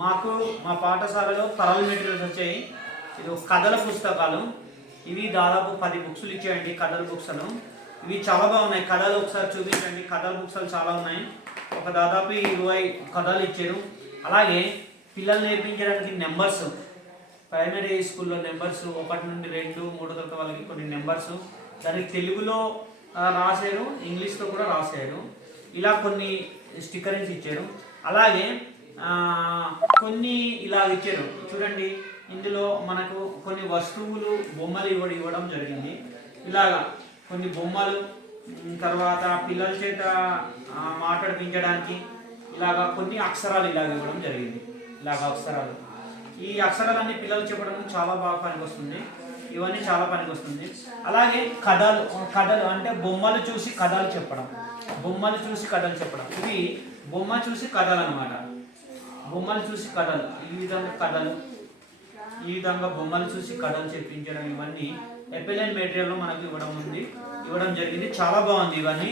మాకు మా పాఠశాలలో కలర్ మెటీరియల్స్ వచ్చాయి. ఇది కథల పుస్తకాలు. ఇవి దాదాపు 10 బుక్స్లు ఇచ్చాయండి, కథల బుక్స్లు. ఇవి చాలా బాగున్నాయి. కథలు ఒకసారి చూపించండి. కథల బుక్స్లు చాలా ఉన్నాయి. ఒక దాదాపు 20 కథలు ఇచ్చారు. అలాగే పిల్లలు నేర్పించడానికి నెంబర్స్, ప్రైమరీ స్కూల్లో నెంబర్స్ 1 నుండి 2, 3 తరగతి వాళ్ళకి కొన్ని నెంబర్స్, దానికి తెలుగులో రాశారు, ఇంగ్లీష్లో కూడా రాశారు. ఇలా కొన్ని స్టిక్కరింగ్స్ ఇచ్చారు. అలాగే కొన్ని ఇలా ఇచ్చారు చూడండి. ఇందులో మనకు కొన్ని వస్తువులు బొమ్మలు ఇవ్వడం జరిగింది. ఇలాగా కొన్ని బొమ్మలు, తర్వాత పిల్లల చేత మాట్లాడిపించడానికి ఇలాగా కొన్ని అక్షరాలు ఇలాగ ఇవ్వడం జరిగింది. ఇలాగ అక్షరాలు, ఈ అక్షరాలన్నీ పిల్లలు చెప్పడానికి చాలా బాగా పనికొస్తుంది. ఇవన్నీ చాలా పనికొస్తుంది. అలాగే కథలు అంటే బొమ్మలు చూసి కథలు చెప్పడం, ఇవి బొమ్మ చూసి కథలు అన్నమాట. బొమ్మలు చూసి కథలు, ఈ విధంగా బొమ్మలు చూసి కథలు చెప్పించడం, ఇవన్నీ ఎపిలైన్ మెటీరియల్లో మనకు ఇవ్వడం జరిగింది. చాలా బాగుంది ఇవన్నీ.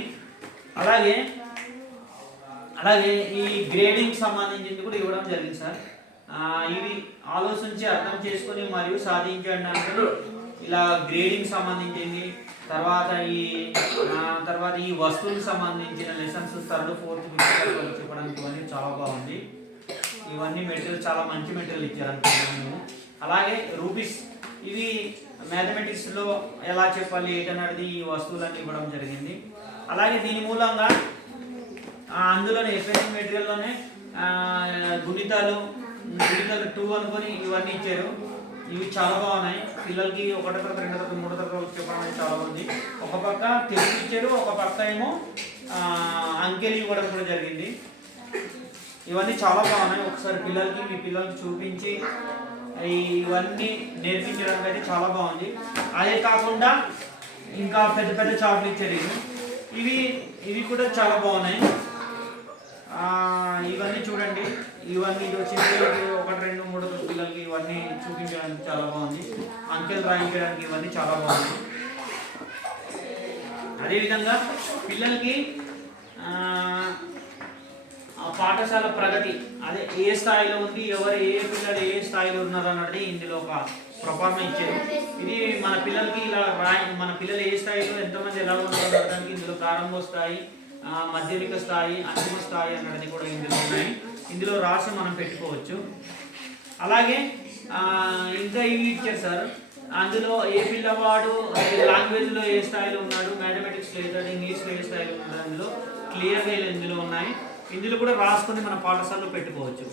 అలాగే ఈ గ్రేడింగ్ సంబంధించింది కూడా ఇవ్వడం జరిగింది సార్. ఇవి ఆలోచించి అర్థం చేసుకొని మరియు సాధించడానికి ఇలా గ్రేడింగ్ సంబంధించింది. తర్వాత ఈ వస్తువులకు సంబంధించిన లెసన్స్ 3rd, 4th, 5th చెప్పడానికి ఇవన్నీ చాలా బాగుంది. ఇవన్నీ మెటీరియల్ చాలా మంచి మెటీరియల్ ఇచ్చారు అనుకుంటున్నాను. అలాగే రూపీస్, ఇవి మ్యాథమెటిక్స్లో ఎలా చెప్పాలి ఏంటన్నది ఈ వస్తువులన్నీ ఇవ్వడం జరిగింది. అలాగే దీని మూలంగా అందులోనే ఎఫ్ఎన్ మెటీరియల్లోనే గుణితాలు 2 అనుకొని ఇవన్నీ ఇచ్చారు. ఇవి చాలా బాగున్నాయి. పిల్లలకి 1వ తరగతి, 2వ తరగతి, 3వ తరగతి చెప్పడం అనేది చాలా బాగుంది. ఒక పక్క తెలుగు ఇచ్చారు, ఒక పక్క ఏమో అంకెలు ఇవ్వడం కూడా జరిగింది. ఇవన్నీ చాలా బాగున్నాయి. ఒకసారి మీ పిల్లలకి చూపించి ఇవన్నీ నేర్పించడానికి అయితే చాలా బాగుంది. అదే కాకుండా ఇంకా పెద్ద పెద్ద చార్ట్లు ఇచ్చారు. ఇవి కూడా చాలా బాగున్నాయి. ఇవన్నీ చూడండి. ఇవన్నీ చిన్నపిల్లలకి 1, 2, 3 పిల్లలకి ఇవన్నీ చూపించడానికి చాలా బాగుంది. అంకెలు రాయించడానికి ఇవన్నీ చాలా బాగుంది. అదేవిధంగా పిల్లలకి పాఠశాల ప్రగతి, అదే ఏ స్థాయిలో ఉంది, ఏ పిల్లలు ఏ స్థాయిలో ఉన్నారు అన్నది ఇందులో ఒక ప్రపార్మ ఇచ్చారు. ఇది మన పిల్లలకి ఇలా మన పిల్లలు ఏ స్థాయిలో ఎంతమంది ఎలా ఉన్నారు అనడానికి ఇందులో ప్రారంభ స్థాయి, మాధ్యమిక స్థాయి, అంతిమ స్థాయి అన్నది కూడా ఇందులో ఉన్నాయి. ఇందులో రాసి మనం పెట్టుకోవచ్చు. అలాగే ఇంకా ఇవి ఇచ్చారు సార్. అందులో ఏ పిల్లవాడు లాంగ్వేజ్లో ఏ స్థాయిలో ఉన్నాడు, మ్యాథమెటిక్స్లో ఏ స్థాయి, ఇంగ్లీష్లో ఏ స్థాయిలో ఉన్నాడు, అందులో క్లియర్గా ఇందులో ఉన్నాయి. ఇందులో కూడా రాసుకొని మన పాఠశాలలో పెట్టుకోవచ్చు.